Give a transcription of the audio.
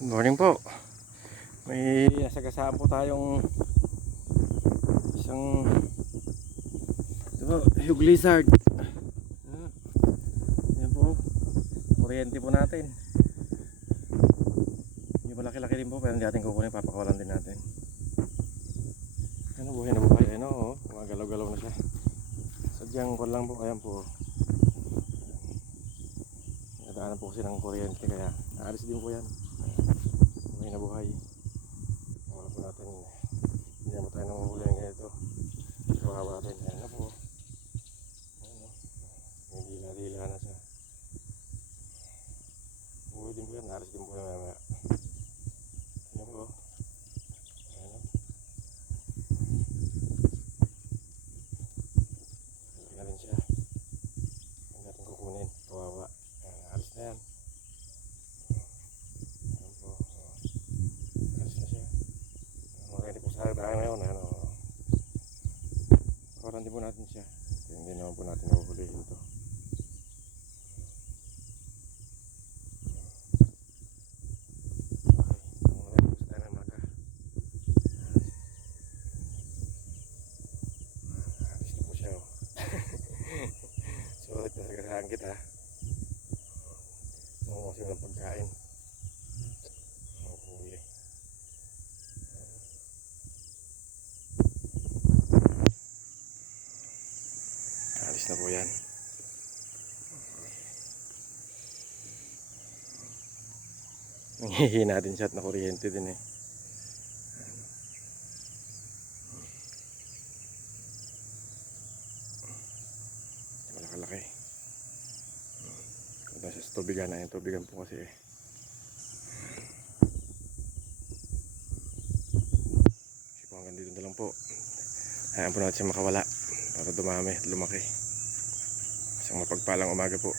Good morning po. May nasagasaan po tayong isang hug lizard. Yan po. Kuryente po natin. Yung malaki-laki din po, pero hindi natin kukunin, papakawalan din natin. Ano, buhay na buhay. Ano, oh, gumagalaw-galaw na siya. Sadyang kon lang po, ayan po. Nadaanan po kasi ng kuryente, kaya naalis din po yan. Buhay na buhay. Wala po natin, hindi naman tayo nang huli ng ganito. Kawawa natin. Ayan na po. Ayan, oh. May dila-dila na siya. Buhay din po yan, naalis din po yan mamaya. Ayan po. Ayan, oh. Hindi na rin siya. Hindi natin kukunin. Kawawa. Ayan, naalis na yan. Sa dahil ngayon, ano, kawalan din po natin siya. Hindi naman po natin nahuhulihin ito. Okay, muna po sa tayo ng maga. Alis na po siya, oh. Sulit na sa garahan kita. Mungusip ng pagkain. Huli. Alis na po yan. Nangihi natin siya at na kuryente din eh. Malaki-laki. Ito siya sa tubigan na. Yung tubigan po kasi eh. Kasi po hanggang dito na lang po. Hayaan po natin siya makawala para dumami at lumaki. Isang mapagpalang umaga po.